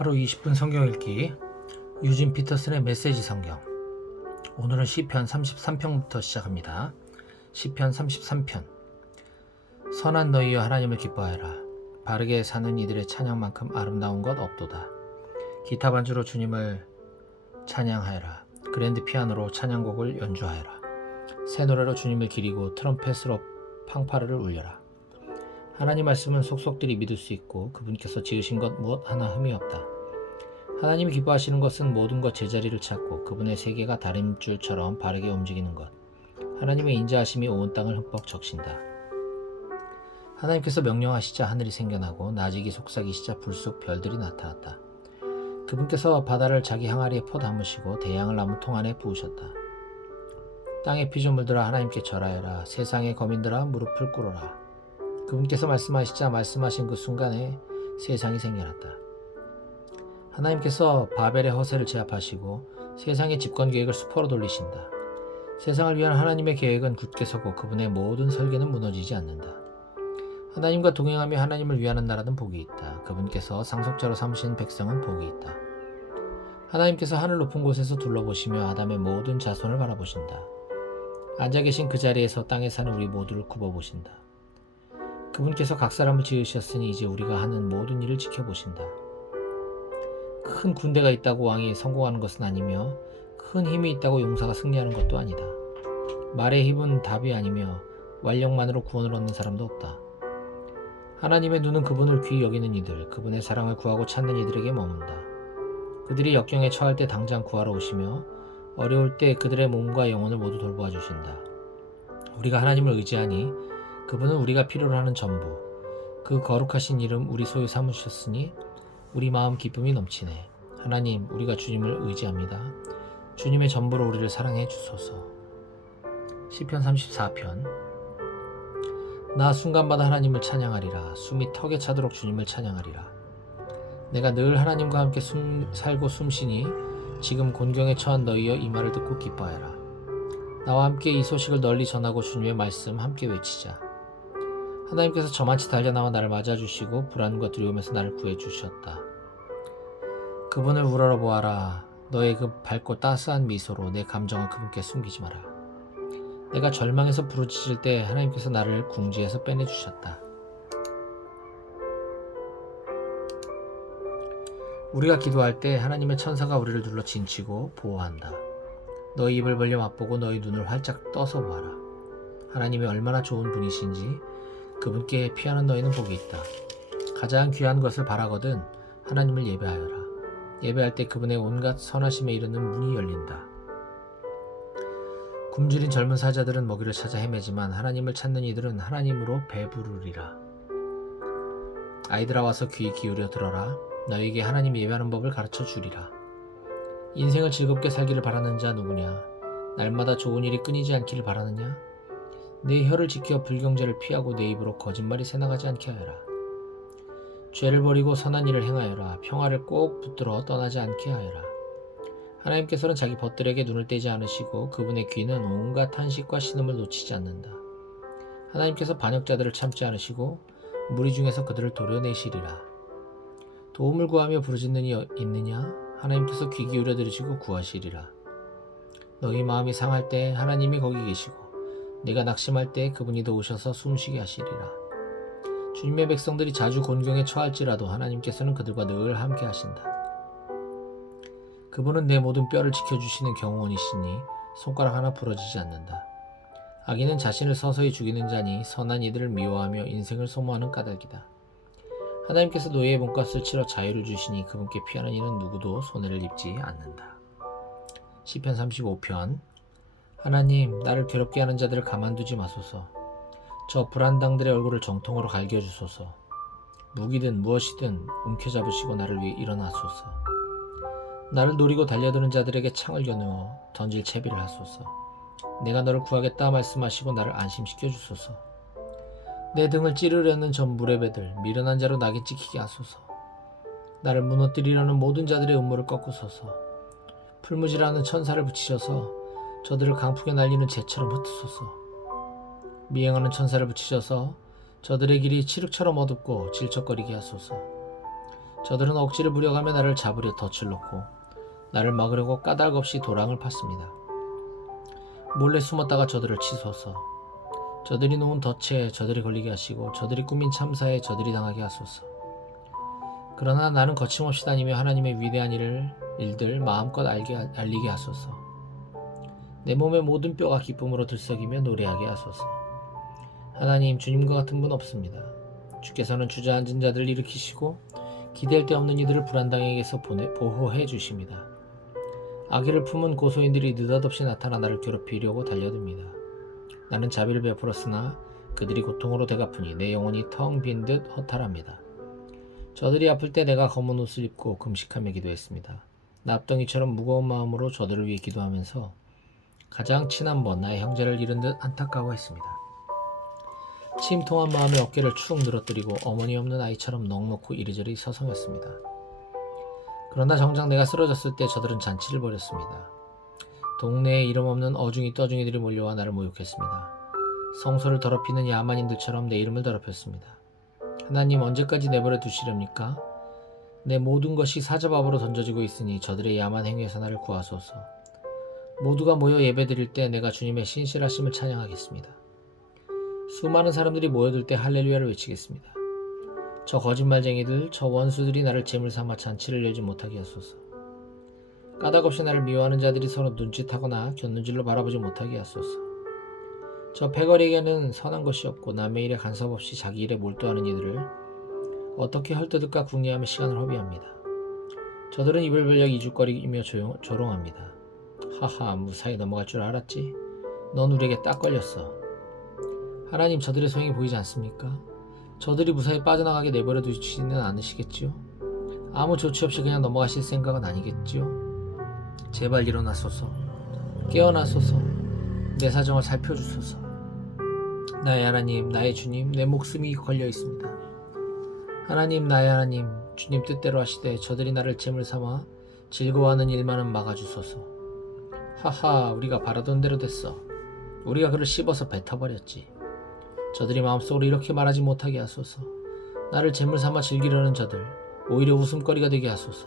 하루 20분 성경 읽기 유진 피터슨의 메시지 성경. 오늘은 시편 33편부터 시작합니다. 시편 33편. 선한 너희여 하나님을 기뻐하여라. 바르게 사는 이들의 찬양만큼 아름다운 것 없도다. 기타 반주로 주님을 찬양하여라. 그랜드 피아노로 찬양곡을 연주하여라. 새 노래로 주님을 기리고 트럼펫으로 팡파르를 울려라. 하나님 말씀은 속속들이 믿을 수 있고 그분께서 지으신 것 무엇 하나 흠이 없다. 하나님이 기뻐하시는 것은 모든 것 제자리를 찾고 그분의 세계가 다림줄처럼 바르게 움직이는 것. 하나님의 인자하심이 온 땅을 흠뻑 적신다. 하나님께서 명령하시자 하늘이 생겨나고 나직이 속삭이시자 불 속 별들이 나타났다. 그분께서 바다를 자기 항아리에 퍼 담으시고 대양을 나무통 안에 부으셨다. 땅의 피조물들아 하나님께 절하여라. 세상의 거민들아 무릎을 꿇어라. 그분께서 말씀하시자 말씀하신 그 순간에 세상이 생겨났다. 하나님께서 바벨의 허세를 제압하시고 세상의 집권 계획을 수포로 돌리신다. 세상을 위한 하나님의 계획은 굳게 서고 그분의 모든 설계는 무너지지 않는다. 하나님과 동행하며 하나님을 위하는 나라는 복이 있다. 그분께서 상속자로 삼으신 백성은 복이 있다. 하나님께서 하늘 높은 곳에서 둘러보시며 아담의 모든 자손을 바라보신다. 앉아 계신 그 자리에서 땅에 사는 우리 모두를 굽어보신다. 그분께서 각 사람을 지으셨으니 이제 우리가 하는 모든 일을 지켜보신다. 큰 군대가 있다고 왕이 성공하는 것은 아니며 큰 힘이 있다고 용사가 승리하는 것도 아니다. 말의 힘은 답이 아니며 완력만으로 구원을 얻는 사람도 없다. 하나님의 눈은 그분을 귀히 여기는 이들, 그분의 사랑을 구하고 찾는 이들에게 머문다. 그들이 역경에 처할 때 당장 구하러 오시며 어려울 때 그들의 몸과 영혼을 모두 돌보아 주신다. 우리가 하나님을 의지하니 그분은 우리가 필요로 하는 전부, 그 거룩하신 이름 우리 소유 삼으셨으니 우리 마음 기쁨이 넘치네. 하나님, 우리가 주님을 의지합니다. 주님의 전부로 우리를 사랑해 주소서. 시편 34편. 나 순간마다 하나님을 찬양하리라. 숨이 턱에 차도록 주님을 찬양하리라. 내가 늘 하나님과 함께 살고 숨쉬니 지금 곤경에 처한 너희여 이 말을 듣고 기뻐하여라. 나와 함께 이 소식을 널리 전하고 주님의 말씀 함께 외치자. 하나님께서 저만치 달려나와 나를 맞아주시고 불안과 두려움에서 나를 구해주셨다. 그분을 우러러보아라. 너의 그 밝고 따스한 미소로 내 감정을 그분께 숨기지 마라. 내가 절망에서 부르짖을 때 하나님께서 나를 궁지에서 빼내주셨다. 우리가 기도할 때 하나님의 천사가 우리를 둘러 진치고 보호한다. 너희 입을 벌려 맛보고 너희 눈을 활짝 떠서 보아라. 하나님이 얼마나 좋은 분이신지 그분께 피하는 너희는 복이 있다. 가장 귀한 것을 바라거든 하나님을 예배하여라. 예배할 때 그분의 온갖 선하심에 이르는 문이 열린다. 굶주린 젊은 사자들은 먹이를 찾아 헤매지만 하나님을 찾는 이들은 하나님으로 배부르리라. 아이들아 와서 귀 기울여 들어라. 너희에게 하나님 예배하는 법을 가르쳐 주리라. 인생을 즐겁게 살기를 바라는 자 누구냐? 날마다 좋은 일이 끊이지 않기를 바라느냐? 내 혀를 지켜 불경죄를 피하고 내 입으로 거짓말이 새나가지 않게 하여라. 죄를 버리고 선한 일을 행하여라. 평화를 꼭 붙들어 떠나지 않게 하여라. 하나님께서는 자기 벗들에게 눈을 떼지 않으시고 그분의 귀는 온갖 탄식과 신음을 놓치지 않는다. 하나님께서 반역자들을 참지 않으시고 무리 중에서 그들을 도려내시리라. 도움을 구하며 부르짖는 이 있느냐? 하나님께서 귀 기울여 들으시고 구하시리라. 너희 마음이 상할 때 하나님이 거기 계시고 네가 낙심할 때 그분이 도우셔서 숨쉬게 하시리라. 주님의 백성들이 자주 곤경에 처할지라도 하나님께서는 그들과 늘 함께 하신다. 그분은 내 모든 뼈를 지켜주시는 경호원이시니 손가락 하나 부러지지 않는다. 악인은 자신을 서서히 죽이는 자니 선한 이들을 미워하며 인생을 소모하는 까닭이다. 하나님께서 노예의 몸값을 치러 자유를 주시니 그분께 피하는 이는 누구도 손해를 입지 않는다. 시편 35편. 하나님, 나를 괴롭게 하는 자들을 가만두지 마소서. 저 불안당들의 얼굴을 정통으로 갈겨주소서. 무기든 무엇이든 움켜잡으시고 나를 위해 일어나소서. 나를 노리고 달려드는 자들에게 창을 겨누어 던질 채비를 하소서. 내가 너를 구하겠다 말씀하시고 나를 안심시켜 주소서. 내 등을 찌르려는 저 무레배들 미련한 자로 나게 찍히게 하소서. 나를 무너뜨리려는 모든 자들의 음모를 꺾으소서. 풀무질하는 천사를 붙이셔서 저들을 강풍에 날리는 재처럼 흩으소서. 미행하는 천사를 붙이셔서 저들의 길이 칠흑처럼 어둡고 질척거리게 하소서. 저들은 억지를 부려가며 나를 잡으려 덫을 놓고 나를 막으려고 까닭없이 도랑을 팠습니다. 몰래 숨었다가 저들을 치소서. 저들이 놓은 덫에 저들이 걸리게 하시고 저들이 꾸민 참사에 저들이 당하게 하소서. 그러나 나는 거침없이 다니며 하나님의 위대한 일들 마음껏 알리게 하소서. 내 몸의 모든 뼈가 기쁨으로 들썩이며 노래하게 하소서. 하나님, 주님과 같은 분 없습니다. 주께서는 주저앉은 자들을 일으키시고 기댈 데 없는 이들을 불안당에게서 보호해 주십니다. 악의를 품은 고소인들이 느닷없이 나타나 나를 괴롭히려고 달려듭니다. 나는 자비를 베풀었으나 그들이 고통으로 되갚으니 내 영혼이 텅 빈 듯 허탈합니다. 저들이 아플 때 내가 검은 옷을 입고 금식하며 기도했습니다. 납덩이처럼 무거운 마음으로 저들을 위해 기도하면서 가장 친한 번 나의 형제를 잃은 듯 안타까워했습니다. 침통한 마음에 어깨를 축 늘어뜨리고 어머니 없는 아이처럼 넋놓고 이리저리 서성였습니다. 그러나 정작 내가 쓰러졌을 때 저들은 잔치를 벌였습니다. 동네에 이름 없는 어중이 떠중이들이 몰려와 나를 모욕했습니다. 성소를 더럽히는 야만인들처럼 내 이름을 더럽혔습니다. 하나님, 언제까지 내버려 두시렵니까? 내 모든 것이 사자밥으로 던져지고 있으니 저들의 야만 행위에서 나를 구하소서. 모두가 모여 예배드릴 때 내가 주님의 신실하심을 찬양하겠습니다. 수많은 사람들이 모여들 때 할렐루야를 외치겠습니다. 저 거짓말쟁이들, 저 원수들이 나를 제물 삼아 잔치를 열지 못하게 하소서. 까닭없이 나를 미워하는 자들이 서로 눈짓하거나 곁눈질로 바라보지 못하게 하소서. 저 패거리에게는 선한 것이 없고 남의 일에 간섭 없이 자기 일에 몰두하는 이들을 어떻게 헐뜯을까 궁리하며 시간을 허비합니다. 저들은 입을 벌려 이죽거리며 조롱합니다. 하하, 무사히 넘어갈 줄 알았지? 넌 우리에게 딱 걸렸어. 하나님, 저들의 소용이 보이지 않습니까? 저들이 무사히 빠져나가게 내버려 두지는 않으시겠지요? 아무 조치 없이 그냥 넘어가실 생각은 아니겠지요? 제발 일어나소서. 깨어나소서. 내 사정을 살펴주소서. 나의 하나님, 나의 주님, 내 목숨이 걸려 있습니다. 하나님, 나의 하나님, 주님 뜻대로 하시되 저들이 나를 제물 삼아 즐거워하는 일만은 막아주소서. 하하, 우리가 바라던 대로 됐어. 우리가 그를 씹어서 뱉어버렸지. 저들이 마음속으로 이렇게 말하지 못하게 하소서. 나를 제물 삼아 즐기려는 저들, 오히려 웃음거리가 되게 하소서.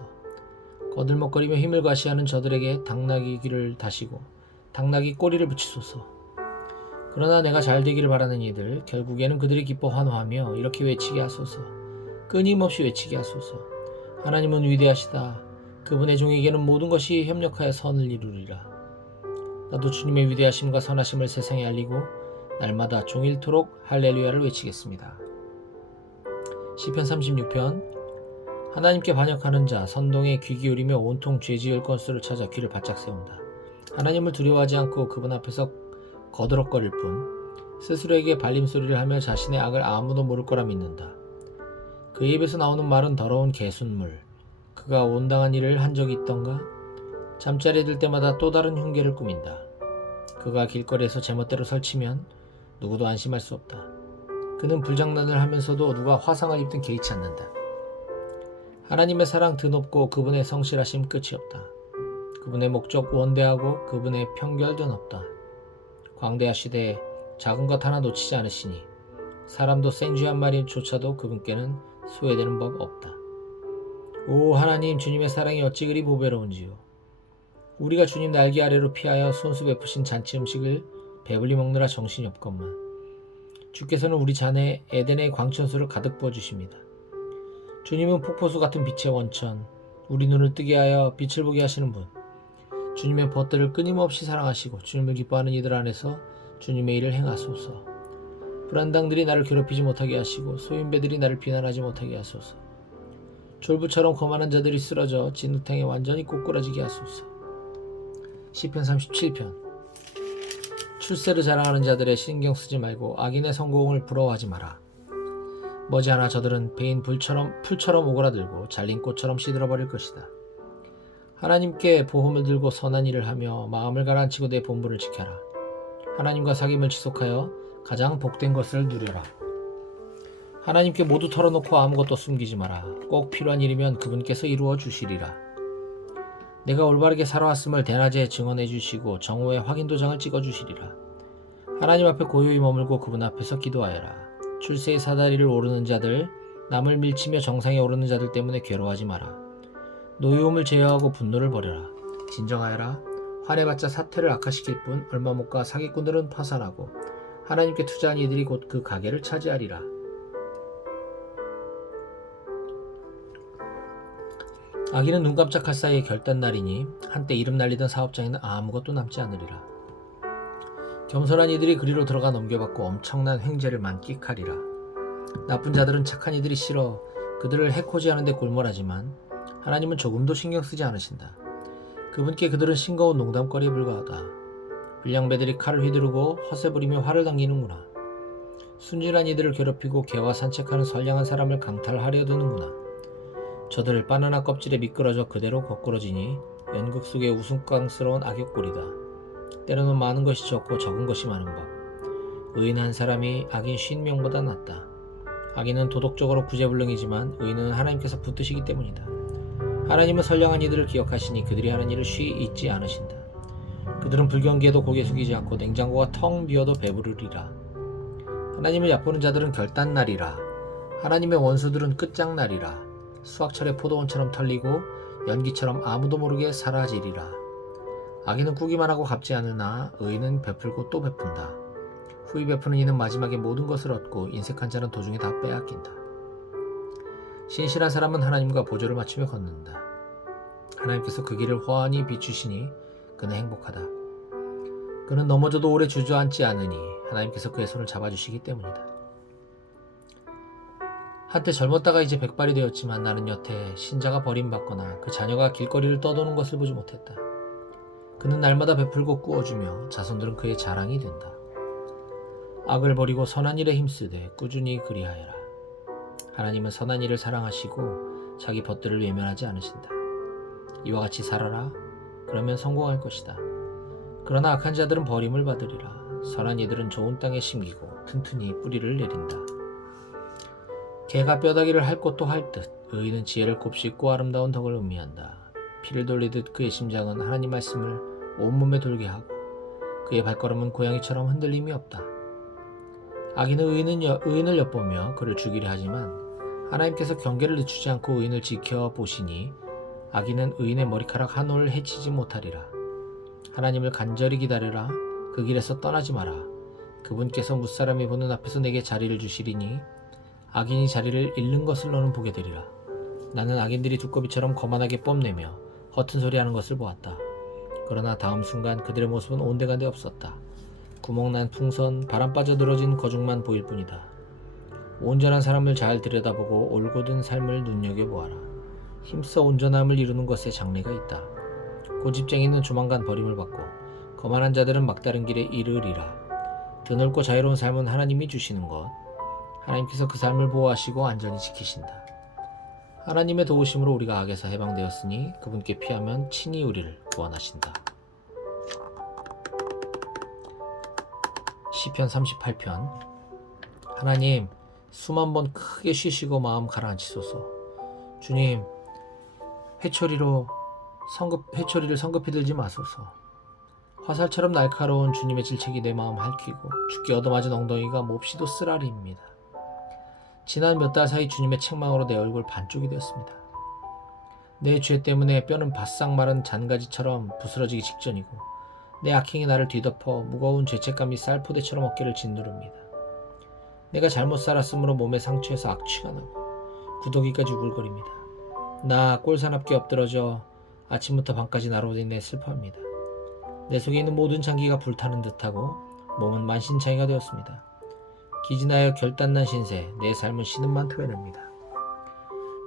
거들먹거리며 힘을 과시하는 저들에게 당나귀 귀를 다시고 당나귀 꼬리를 붙이소서. 그러나 내가 잘 되기를 바라는 이들, 결국에는 그들이 기뻐 환호하며 이렇게 외치게 하소서. 끊임없이 외치게 하소서. 하나님은 위대하시다. 그분의 종에게는 모든 것이 협력하여 선을 이루리라. 나도 주님의 위대하심과 선하심을 세상에 알리고 날마다 종일토록 할렐루야를 외치겠습니다. 시편 36편. 하나님께 반역하는 자 선동에 귀 기울이며 온통 죄 지을 건수를 찾아 귀를 바짝 세운다. 하나님을 두려워하지 않고 그분 앞에서 거드럭거릴 뿐 스스로에게 발림소리를 하며 자신의 악을 아무도 모를 거라 믿는다. 그 입에서 나오는 말은 더러운 개순물. 그가 온당한 일을 한 적이 있던가? 잠자리에 들 때마다 또 다른 흉계를 꾸민다. 그가 길거리에서 제멋대로 설치면 누구도 안심할 수 없다. 그는 불장난을 하면서도 누가 화상을 입든 개의치 않는다. 하나님의 사랑 드높고 그분의 성실하심 끝이 없다. 그분의 목적 원대하고 그분의 편결도 높다. 광대하시되 작은 것 하나 놓치지 않으시니 사람도 생쥐 한 마리조차도 그분께는 소외되는 법 없다. 오 하나님, 주님의 사랑이 어찌 그리 보배로운지요. 우리가 주님 날개 아래로 피하여 손수 베푸신 잔치 음식을 배불리 먹느라 정신이 없건만 주께서는 우리 잔에 에덴의 광천수를 가득 부어주십니다. 주님은 폭포수 같은 빛의 원천, 우리 눈을 뜨게 하여 빛을 보게 하시는 분. 주님의 벗들을 끊임없이 사랑하시고 주님을 기뻐하는 이들 안에서 주님의 일을 행하소서. 불안당들이 나를 괴롭히지 못하게 하시고 소인배들이 나를 비난하지 못하게 하소서. 졸부처럼 거만한 자들이 쓰러져 진흙탕에 완전히 꼬꾸라지게 하소서. 시편 37편. 출세를 자랑하는 자들의 신경 쓰지 말고 악인의 성공을 부러워하지 마라. 머지않아 저들은 베인 풀처럼 오그라들고 잘린 꽃처럼 시들어버릴 것이다. 하나님께 보험을 들고 선한 일을 하며 마음을 가라앉히고 내 본분을 지켜라. 하나님과 사귐을 지속하여 가장 복된 것을 누려라. 하나님께 모두 털어놓고 아무것도 숨기지 마라. 꼭 필요한 일이면 그분께서 이루어 주시리라. 내가 올바르게 살아왔음을 대낮에 증언해 주시고 정오에 확인도장을 찍어 주시리라. 하나님 앞에 고요히 머물고 그분 앞에서 기도하여라. 출세의 사다리를 오르는 자들, 남을 밀치며 정상에 오르는 자들 때문에 괴로워하지 마라. 노여움을 제어하고 분노를 버려라. 진정하여라. 화내봤자 사태를 악화시킬 뿐 얼마 못 가 사기꾼들은 파산하고 하나님께 투자한 이들이 곧 그 가게를 차지하리라. 악인은 눈 깜짝할 사이에 결단날이니 한때 이름 날리던 사업장에는 아무것도 남지 않으리라. 겸손한 이들이 그리로 들어가 넘겨받고 엄청난 횡재를 만끽하리라. 나쁜 자들은 착한 이들이 싫어 그들을 해코지하는 데 골몰하지만 하나님은 조금도 신경 쓰지 않으신다. 그분께 그들은 싱거운 농담거리에 불과하다. 불량배들이 칼을 휘두르고 허세 부리며 화를 당기는구나. 순진한 이들을 괴롭히고 개와 산책하는 선량한 사람을 강탈하려 드는구나. 저들 바나나 껍질에 미끄러져 그대로 거꾸러지니 연극 속의 우스꽝스러운 악역꼴이다. 때로는 많은 것이 적고 적은 것이 많은 법. 의인 한 사람이 악인 50명보다 낫다. 악인은 도덕적으로 구제불능이지만 의인은 하나님께서 붙드시기 때문이다. 하나님은 선량한 이들을 기억하시니 그들이 하는 일을 쉬이 잊지 않으신다. 그들은 불경기에도 고개 숙이지 않고 냉장고가 텅 비어도 배부르리라. 하나님을 얕보는 자들은 결단날이라. 하나님의 원수들은 끝장날이라. 수확철에 포도원처럼 털리고 연기처럼 아무도 모르게 사라지리라. 악인은 꾸기만 하고 갚지 않으나 의인은 베풀고 또 베푼다. 후히 베푸는 이는 마지막에 모든 것을 얻고 인색한 자는 도중에 다 빼앗긴다. 신실한 사람은 하나님과 보조를 맞추며 걷는다. 하나님께서 그 길을 환히 비추시니 그는 행복하다. 그는 넘어져도 오래 주저앉지 않으니 하나님께서 그의 손을 잡아주시기 때문이다. 한때 젊었다가 이제 백발이 되었지만 나는 여태 신자가 버림받거나 그 자녀가 길거리를 떠도는 것을 보지 못했다. 그는 날마다 베풀고 꾸어주며 자손들은 그의 자랑이 된다. 악을 버리고 선한 일에 힘쓰되 꾸준히 그리하여라. 하나님은 선한 일을 사랑하시고 자기 벗들을 외면하지 않으신다. 이와 같이 살아라. 그러면 성공할 것이다. 그러나 악한 자들은 버림을 받으리라. 선한 이들은 좋은 땅에 심기고 튼튼히 뿌리를 내린다. 개가 뼈다귀를 할 것도 할 듯 의인은 지혜를 곱씹고 아름다운 덕을 의미한다. 피를 돌리듯 그의 심장은 하나님 말씀을 온몸에 돌게 하고 그의 발걸음은 고양이처럼 흔들림이 없다. 악인은 의인을 엿보며 그를 죽이려 하지만 하나님께서 경계를 늦추지 않고 의인을 지켜보시니 악인은 의인의 머리카락 한 올을 해치지 못하리라. 하나님을 간절히 기다려라. 그 길에서 떠나지 마라. 그분께서 무사람이 보는 앞에서 내게 자리를 주시리니 악인이 자리를 잃는 것을 너는 보게 되리라. 나는 악인들이 두꺼비처럼 거만하게 뽐내며 허튼 소리하는 것을 보았다. 그러나 다음 순간 그들의 모습은 온데간데 없었다. 구멍난 풍선, 바람 빠져 늘어진 거죽만 보일 뿐이다. 온전한 사람을 잘 들여다보고 올곧은 삶을 눈여겨보아라. 힘써 온전함을 이루는 것에 장래가 있다. 고집쟁이는 조만간 버림을 받고 거만한 자들은 막다른 길에 이르리라. 드넓고 자유로운 삶은 하나님이 주시는 것. 하나님께서 그 삶을 보호하시고 안전히 지키신다. 하나님의 도우심으로 우리가 악에서 해방되었으니 그분께 피하면 친히 우리를 구원하신다. 시편 38편. 하나님, 숨 한 번 크게 쉬시고 마음 가라앉히소서. 주님, 회초리를 성급히 들지 마소서. 화살처럼 날카로운 주님의 질책이 내 마음 핥히고 죽게 얻어맞은 엉덩이가 몹시도 쓰라리입니다. 지난 몇 달 사이 주님의 책망으로 내 얼굴 반쪽이 되었습니다. 내 죄 때문에 뼈는 바싹 마른 잔가지처럼 부스러지기 직전이고 내 악행이 나를 뒤덮어 무거운 죄책감이 쌀포대처럼 어깨를 짓누릅니다. 내가 잘못 살았으므로 몸의 상처에서 악취가 나고 구더기까지 우글거립니다. 나 꼴사납게 엎드러져 아침부터 밤까지 나로내 슬퍼합니다. 내 속에 있는 모든 장기가 불타는 듯하고 몸은 만신창이가 되었습니다. 기진하여 결단난 신세, 내 삶은 신음만 토해냅니다.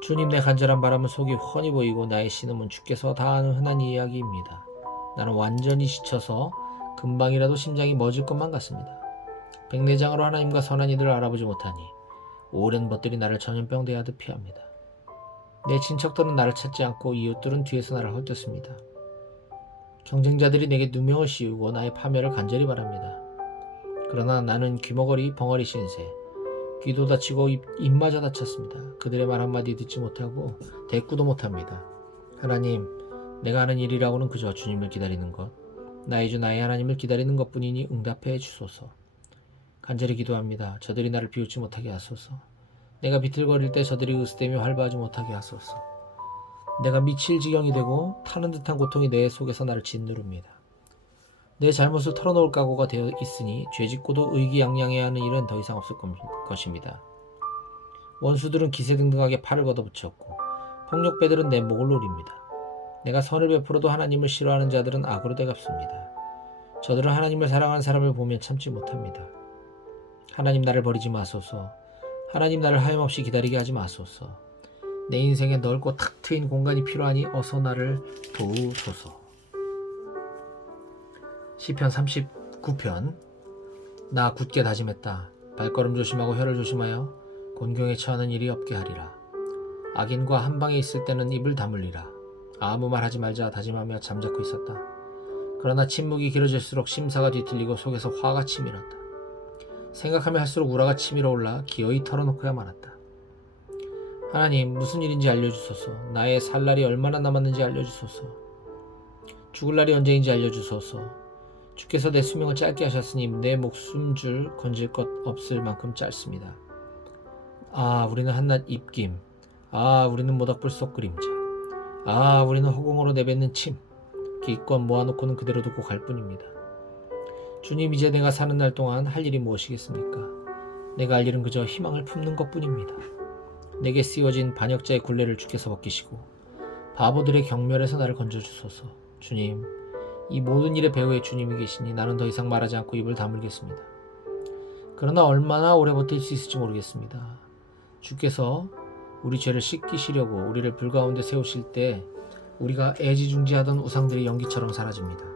주님, 내 간절한 바람은 속이 훤히 보이고 나의 신음은 주께서 다 아는 흔한 이야기입니다. 나는 완전히 지쳐서 금방이라도 심장이 멎을 것만 같습니다. 백내장으로 하나님과 선한 이들을 알아보지 못하니 오랜 벗들이 나를 전염병 대하듯 피합니다. 내 친척들은 나를 찾지 않고 이웃들은 뒤에서 나를 헐뜯습니다. 경쟁자들이 내게 누명을 씌우고 나의 파멸을 간절히 바랍니다. 그러나 나는 귀머거리 벙어리 신세, 귀도 다치고 입마저 다쳤습니다. 그들의 말 한마디 듣지 못하고 대꾸도 못합니다. 하나님, 내가 하는 일이라고는 그저 주님을 기다리는 것, 나의 주 나의 하나님을 기다리는 것뿐이니 응답해 주소서. 간절히 기도합니다. 저들이 나를 비웃지 못하게 하소서. 내가 비틀거릴 때 저들이 으스대며 활보하지 못하게 하소서. 내가 미칠 지경이 되고 타는 듯한 고통이 내 속에서 나를 짓누릅니다. 내 잘못을 털어놓을 각오가 되어 있으니 죄짓고도 의기양양해야 하는 일은 더 이상 없을 것입니다. 원수들은 기세등등하게 팔을 걷어붙였고 폭력배들은 내 목을 노립니다. 내가 선을 베풀어도 하나님을 싫어하는 자들은 악으로 대갚습니다. 저들은 하나님을 사랑하는 사람을 보면 참지 못합니다. 하나님 나를 버리지 마소서. 하나님 나를 하염없이 기다리게 하지 마소서. 내 인생에 넓고 탁 트인 공간이 필요하니 어서 나를 도우소서. 시편 39편. 나 굳게 다짐했다. 발걸음 조심하고 혀를 조심하여 곤경에 처하는 일이 없게 하리라. 악인과 한방에 있을 때는 입을 다물리라. 아무 말 하지 말자 다짐하며 잠자코 있었다. 그러나 침묵이 길어질수록 심사가 뒤틀리고 속에서 화가 치밀었다. 생각하면 할수록 우라가 치밀어 올라 기어이 털어놓고야 말았다. 하나님, 무슨 일인지 알려주소서. 나의 살 날이 얼마나 남았는지 알려주소서. 죽을 날이 언제인지 알려주소서. 주께서 내 수명을 짧게 하셨으니 내 목숨줄 건질 것 없을 만큼 짧습니다. 아, 우리는 한낱 입김. 아, 우리는 모닥불 속 그림자. 아, 우리는 허공으로 내뱉는 침. 기껏 모아놓고는 그대로 두고 갈 뿐입니다. 주님, 이제 내가 사는 날 동안 할 일이 무엇이겠습니까? 내가 할 일은 그저 희망을 품는 것뿐입니다. 내게 씌워진 반역자의 굴레를 주께서 벗기시고 바보들의 경멸에서 나를 건져주소서. 주님, 이 모든 일의 배후에 주님이 계시니 나는 더 이상 말하지 않고 입을 다물겠습니다. 그러나 얼마나 오래 버틸 수 있을지 모르겠습니다. 주께서 우리 죄를 씻기시려고 우리를 불 가운데 세우실 때 우리가 애지중지하던 우상들이 연기처럼 사라집니다.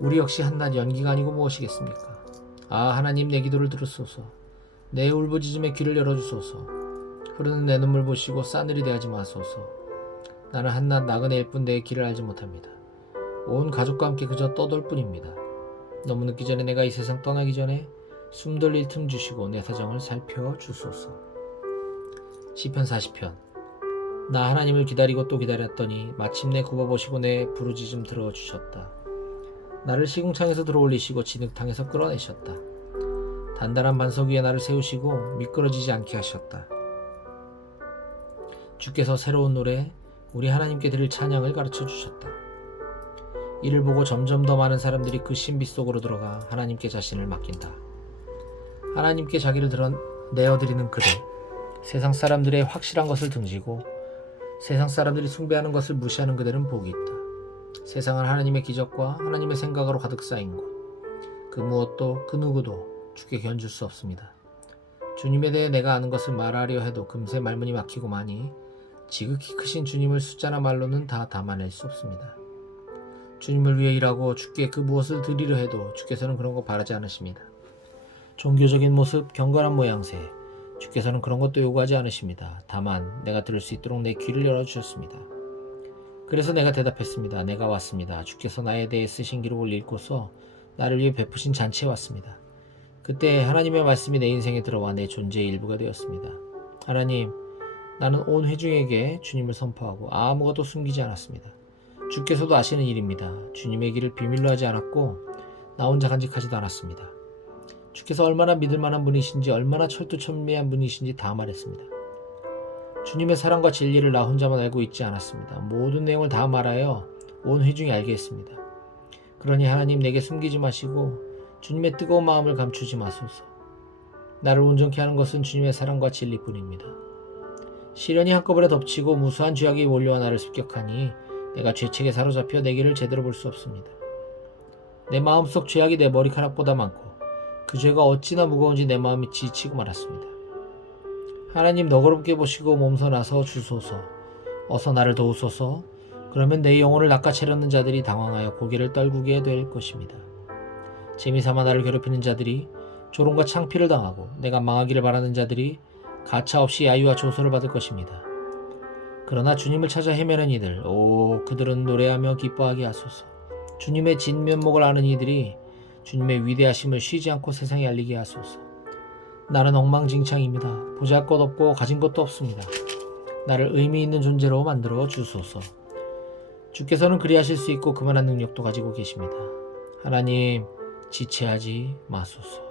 우리 역시 한낱 연기가 아니고 무엇이겠습니까? 아, 하나님, 내 기도를 들으소서. 내 울부짖음에 귀를 열어주소서. 흐르는 내 눈물 보시고 싸늘히 대하지 마소서. 나는 한낱 나그네일 뿐 내 길을 알지 못합니다. 온 가족과 함께 그저 떠돌 뿐입니다. 너무 늦기 전에 내가 이 세상 떠나기 전에 숨 돌릴 틈 주시고 내 사정을 살펴주소서. 시편 40편. 나 하나님을 기다리고 또 기다렸더니 마침내 굽어보시고 내 부르짖음 들어주셨다. 나를 시궁창에서 들어올리시고 진흙탕에서 끌어내셨다. 단단한 반석 위에 나를 세우시고 미끄러지지 않게 하셨다. 주께서 새로운 노래, 우리 하나님께 드릴 찬양을 가르쳐 주셨다. 이를 보고 점점 더 많은 사람들이 그 신비 속으로 들어가 하나님께 자신을 맡긴다. 하나님께 자기를 내어드리는 그들, 세상 사람들의 확실한 것을 등지고 세상 사람들이 숭배하는 것을 무시하는 그들은 복이 있다. 세상은 하나님의 기적과 하나님의 생각으로 가득 쌓인 곳, 그 무엇도 그 누구도 주께 견줄 수 없습니다. 주님에 대해 내가 아는 것을 말하려 해도 금세 말문이 막히고 마니 지극히 크신 주님을 숫자나 말로는 다 담아낼 수 없습니다. 주님을 위해 일하고 주께 그 무엇을 드리려 해도 주께서는 그런 거 바라지 않으십니다. 종교적인 모습, 경건한 모양새, 주께서는 그런 것도 요구하지 않으십니다. 다만 내가 들을 수 있도록 내 귀를 열어주셨습니다. 그래서 내가 대답했습니다. 내가 왔습니다. 주께서 나에 대해 쓰신 기록을 읽고서 나를 위해 베푸신 잔치에 왔습니다. 그때 하나님의 말씀이 내 인생에 들어와 내 존재의 일부가 되었습니다. 하나님, 나는 온 회중에게 주님을 선포하고 아무것도 숨기지 않았습니다. 주께서도 아시는 일입니다. 주님의 길을 비밀로 하지 않았고 나 혼자 간직하지도 않았습니다. 주께서 얼마나 믿을 만한 분이신지, 얼마나 철두철미한 분이신지 다 말했습니다. 주님의 사랑과 진리를 나 혼자만 알고 있지 않았습니다. 모든 내용을 다 말하여 온 회중이 알게 했습니다. 그러니 하나님, 내게 숨기지 마시고 주님의 뜨거운 마음을 감추지 마소서. 나를 온전케 하는 것은 주님의 사랑과 진리뿐입니다. 시련이 한꺼번에 덮치고 무수한 죄악이 몰려와 나를 습격하니 내가 죄책에 사로잡혀 내 길을 제대로 볼 수 없습니다. 내 마음속 죄악이 내 머리카락보다 많고 그 죄가 어찌나 무거운지 내 마음이 지치고 말았습니다. 하나님, 너그럽게 보시고 몸서 나서 주소서. 어서 나를 도우소서. 그러면 내 영혼을 낚아채려는 자들이 당황하여 고개를 떨구게 될 것입니다. 재미삼아 나를 괴롭히는 자들이 조롱과 창피를 당하고 내가 망하기를 바라는 자들이 가차없이 야유와 조소를 받을 것입니다. 그러나 주님을 찾아 헤매는 이들, 그들은 노래하며 기뻐하게 하소서. 주님의 진면목을 아는 이들이 주님의 위대하심을 쉬지 않고 세상에 알리게 하소서. 나는 엉망진창입니다. 보잘것없고 가진 것도 없습니다. 나를 의미 있는 존재로 만들어 주소서. 주께서는 그리하실 수 있고 그만한 능력도 가지고 계십니다. 하나님, 지체하지 마소서.